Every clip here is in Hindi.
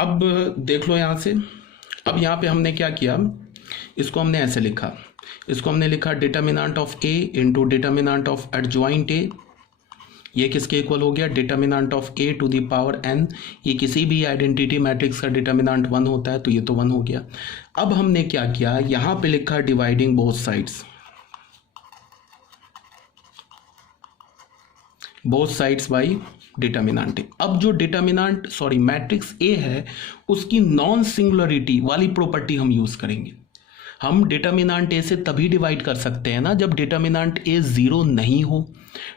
अब देख लो यहाँ से, अब यहाँ पे हमने क्या किया, इसको हमने ऐसे लिखा, इसको हमने लिखा determinant of A into determinant of adjoint A. ये किसके इक्वल हो गया, determinant of A to the power n. ये किसी भी आइडेंटिटी मैट्रिक्स का डिटर्मिनेंट 1 होता है, तो ये तो 1 हो गया। अब हमने क्या किया, यहाँ पे लिखा dividing both sides, both sides by determinant A. अब जो डिटर्मिनेंट मैट्रिक्स ए है उसकी नॉन सिंगुलरिटी वाली प्रॉपर्टी हम यूज करेंगे। हम डिटर्मिनेंट ए से तभी डिवाइड कर सकते हैं ना जब डिटर्मिनेंट ए जीरो नहीं हो।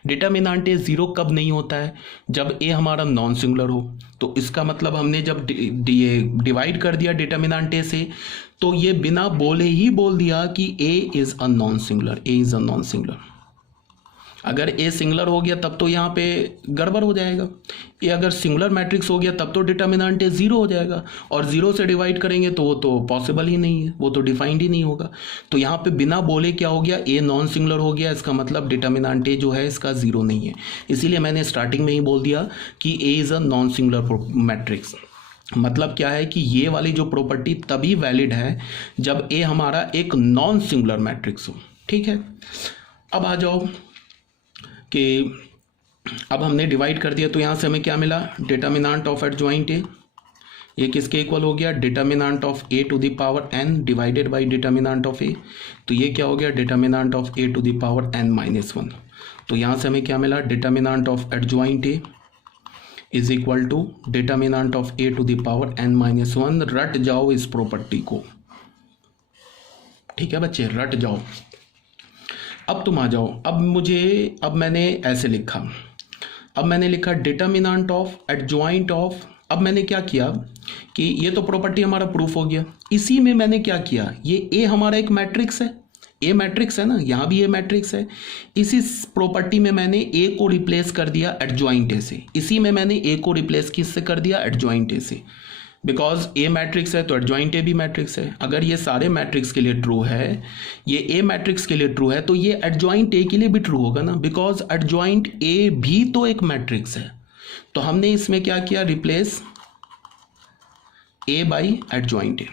डिटर्मिनेंट ए जीरो कब नहीं होता है, जब ए हमारा नॉन सिंगुलर हो। तो इसका मतलब हमने जब ये डिवाइड कर दिया डिटर्मिनेंट ए से, तो ये बिना बोले ही बोल दिया कि A is a non singular, A is a non singular. अगर ए सिंगुलर हो गया तब तो यहाँ पे गड़बड़ हो जाएगा, ये अगर सिंगुलर मैट्रिक्स हो गया तब तो डिटर्मिनेंट ए जीरो हो जाएगा, और जीरो से डिवाइड करेंगे तो वो तो पॉसिबल ही नहीं है, वो तो डिफाइंड ही नहीं होगा। तो यहाँ पे बिना बोले क्या हो गया, ए नॉन सिंगुलर हो गया, इसका मतलब डिटर्मिनेंट ए जो है इसका जीरो नहीं है। इसीलिए मैंने स्टार्टिंग में ही बोल दिया कि A is a non singular matrix. मतलब क्या है कि ये वाली जो प्रॉपर्टी तभी वैलिड है जब ए हमारा एक नॉन सिंगुलर मैट्रिक्स हो। ठीक है, अब आ जाओ कि अब हमने डिवाइड कर दिया, तो यहाँ से हमें क्या मिला, डिटर्मिनेंट ऑफ एडजॉइंट ए, ये किसके इक्वल हो गया, determinant of A to the power n divided by determinant of A. तो ये क्या हो गया, determinant of A to the power n minus 1। तो यहाँ से हमें क्या मिला, determinant of adjoint A is equal to determinant of A to the power n minus 1। रट जाओ इस प्रॉपर्टी को, ठीक है बच्चे, रट जाओ। अब तुम आ जाओ, अब मैंने ऐसे लिखा, अब मैंने लिखा डिटर्मिनेंट ऑफ एडजॉइंट ऑफ। अब मैंने क्या किया कि ये तो प्रॉपर्टी हमारा प्रूफ हो गया, इसी में मैंने क्या किया, ये ए हमारा एक मैट्रिक्स है, ए मैट्रिक्स है ना, यहाँ भी ए मैट्रिक्स है, इसी प्रॉपर्टी में मैंने ए को रिप्लेस कर दिया एडजॉइंट ए से। इसी में मैंने ए को रिप्लेस किससे कर दिया, एडजॉइंट ए से। बिकॉज ए मैट्रिक्स है तो एडजॉइंट ए भी मैट्रिक्स है। अगर ये सारे मैट्रिक्स के लिए ट्रू है, ये ए मैट्रिक्स के लिए ट्रू है, तो ये एडजॉइंट ए के लिए भी ट्रू होगा ना, बिकॉज एडजॉइंट ए भी तो एक मैट्रिक्स है। तो हमने इसमें क्या किया, replace A by adjoint A.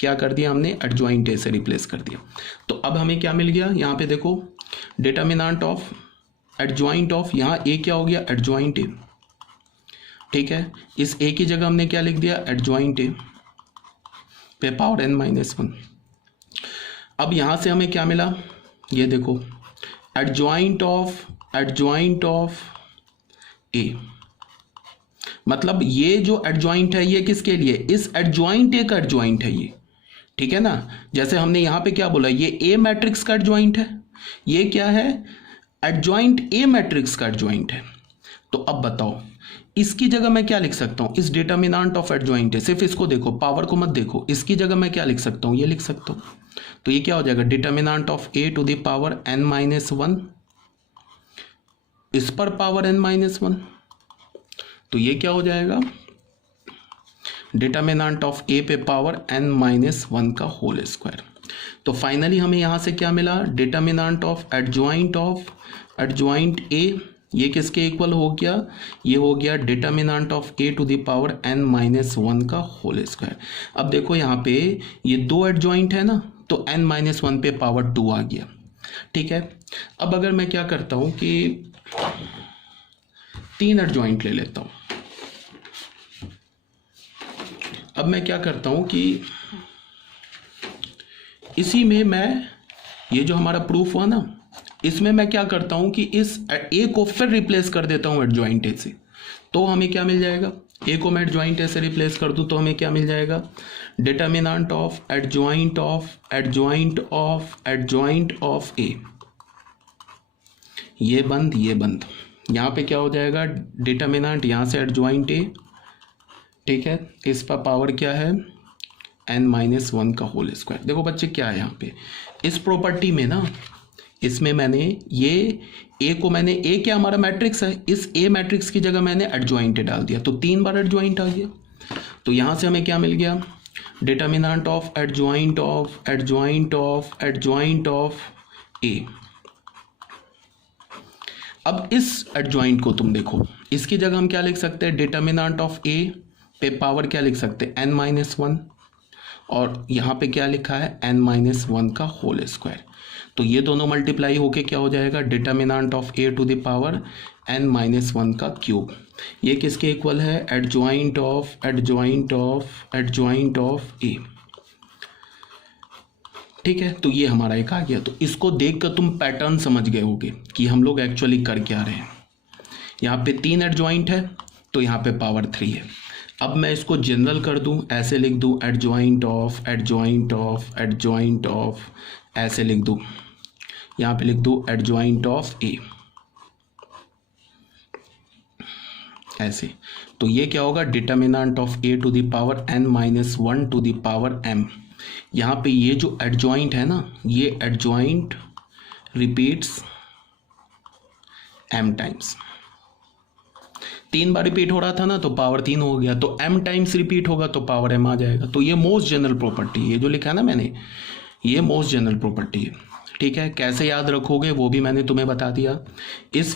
क्या कर दिया हमने, एडजॉइंट ए से रिप्लेस कर दिया। तो अब हमें क्या मिल गया, यहाँ पे देखो डिटर्मिनेंट ऑफ एडजॉइंट ऑफ, यहाँ ए क्या हो गया, एडजॉइंट ए। ठीक है, इस ए की जगह हमने क्या लिख दिया, एडजॉइंट ए पे पावर एन माइनस 1। अब यहां से हमें क्या मिला, ये देखो एडजॉइंट ऑफ ए। मतलब ये जो एडजॉइंट है ये किसके लिए, इस एडजॉइंट ए का एडजॉइंट है ये, ठीक है ना। जैसे हमने यहां पे क्या बोला, ये ए मैट्रिक्स का एडजॉइंट है, ये क्या है, एडजॉइंट ए मैट्रिक्स का एडजॉइंट है। तो अब बताओ इसकी जगह मैं क्या लिख सकता हूं, इस डिटर्मिनेंट ऑफ एडजॉइंट है, सिर्फ इसको देखो, पावर को मत देखो, इसकी जगह मैं क्या लिख सकता हूं, ये लिख सकता हूं। तो ये क्या हो जाएगा, determinant of A to the power n minus 1, इस पर पावर एन माइनस 1। तो ये क्या हो जाएगा, डिटर्मिनेंट ऑफ ए पे पावर एन माइनस 1 का होल स्क्वायर। तो फाइनली हमें यहां से क्या मिला, डिटर्मिनेंट ऑफ एडजॉइंट ए, ये किसके इक्वल हो गया, ये हो गया determinant of A to the power n minus 1 का होल स्क्वायर। अब देखो यहाँ पे ये दो एडजॉइंट है ना, तो एन माइनस 1 पे पावर 2 आ गया। ठीक है, अब अगर मैं क्या करता हूँ कि 3 एडजॉइंट ले लेता हूँ। अब मैं क्या करता हूँ कि इसी में मैं, ये जो हमारा प्रूफ हुआ ना, इसमें मैं क्या करता हूं कि इस ए को फिर रिप्लेस कर देता हूं एडजॉइंट ए से। तो हमें क्या मिल जाएगा, ए को मैं एडजॉइंट ए से रिप्लेस कर दूं तो हमें क्या मिल जाएगा, डिटर्मिनेंट ऑफ एडजॉइंट ऑफ ए। ये बंद, ये बंद, यहां पे क्या हो जाएगा, डिटर्मिनेंट यहां से एडजॉइंट ए, ठीक है, इस पर पावर क्या है, एन माइनस 1 का होल स्क्वायर। देखो बच्चे क्या है यहाँ पे, इस प्रॉपर्टी में ना, इसमें मैंने ये ए को, मैंने ए क्या हमारा मैट्रिक्स है, इस ए मैट्रिक्स की जगह मैंने एडजॉइंट ए डाल दिया, तो 3 बार एडजॉइंट आ गया। तो यहां से हमें क्या मिल गया, डिटर्मिनेंट ऑफ एडजॉइंट ऑफ ए। अब इस एडजॉइंट को तुम देखो, इसकी जगह हम क्या लिख सकते हैं, डिटर्मिनेंट ऑफ ए पे पावर क्या लिख सकते हैं, n-1, और यहाँ पे क्या लिखा है, n-1 का होल स्क्वायर। तो ये दोनों मल्टीप्लाई होके क्या हो जाएगा, determinant of a to the power n-1 का क्यूब। ये किसके इक्वल है, एडजॉइंट ऑफ a। ठीक है, तो ये हमारा एक आ गया। तो इसको देख कर तुम पैटर्न समझ गए होगे कि हम लोग एक्चुअली कर क्या रहे हैं। यहाँ पे 3 एडजॉइंट है तो यहाँ पे पावर 3 है। अब मैं इसको जनरल कर दूं, ऐसे लिख दूं एडजॉइंट ऑफ, ऐसे लिख दूं, यहाँ पे लिख दूं एडजॉइंट ऑफ ए, ऐसे। तो ये क्या होगा, determinant of A to the power n-1 to the power m। यहाँ पे ये जो एडजॉइंट है ना, ये एडजॉइंट रिपीट्स m टाइम्स। 3 बार रिपीट हो रहा था ना तो पावर 3 हो गया, तो m टाइम्स रिपीट होगा तो पावर m आ जाएगा। तो ये मोस्ट जनरल प्रॉपर्टी, ये जो लिखा है ना मैंने, ये मोस्ट जनरल प्रॉपर्टी है। ठीक है, कैसे याद रखोगे वो भी मैंने तुम्हें बता दिया। इस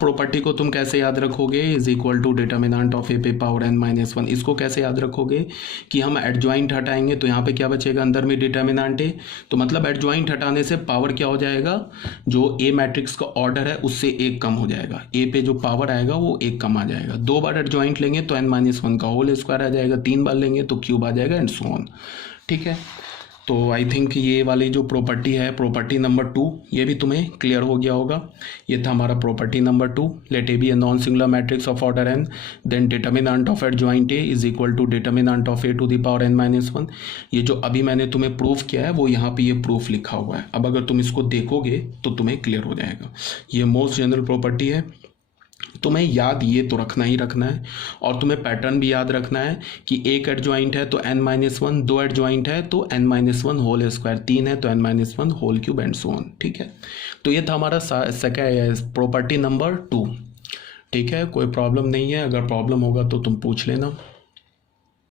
प्रॉपर्टी को तुम कैसे याद रखोगे, is equal to determinant of A पे पावर n-1। इसको कैसे याद रखोगे कि हम एडजॉइंट हटाएंगे तो यहाँ पे क्या बचेगा, अंदर में डिटर्मिनेंट है, तो मतलब एडजॉइंट हटाने से पावर क्या हो जाएगा, जो ए मैट्रिक्स का ऑर्डर है उससे 1 कम हो जाएगा, ए पे जो पावर आएगा वो 1 कम आ जाएगा। 2 बार एडजॉइंट लेंगे तो n-1 का होल स्क्वायर आ जाएगा, 3 बार लेंगे तो क्यूब आ जाएगा, एंड सो ऑन। ठीक है, तो आई थिंक ये वाली जो प्रॉपर्टी है, प्रॉपर्टी नंबर 2, ये भी तुम्हें क्लियर हो गया होगा। ये था हमारा property number 2, let A be a non singular matrix of order n, then determinant of adjoint A is equal to determinant of A to the power n-1। ये जो अभी मैंने तुम्हें प्रूफ किया है वो यहाँ पे ये प्रूफ लिखा हुआ है। अब अगर तुम इसको देखोगे तो तुम्हें क्लियर हो जाएगा। ये मोस्ट जनरल प्रॉपर्टी है, तुम्हें याद ये तो रखना ही रखना है, और तुम्हें पैटर्न भी याद रखना है कि एक एडजॉइंट है तो n-1, 2 एडजॉइंट है तो n-1 होल स्क्वायर, 3 है तो n-1 whole cube, and so on. ठीक है, तो ये था हमारा प्रॉपर्टी नंबर 2। ठीक है, कोई प्रॉब्लम नहीं है, अगर प्रॉब्लम होगा तो तुम पूछ लेना।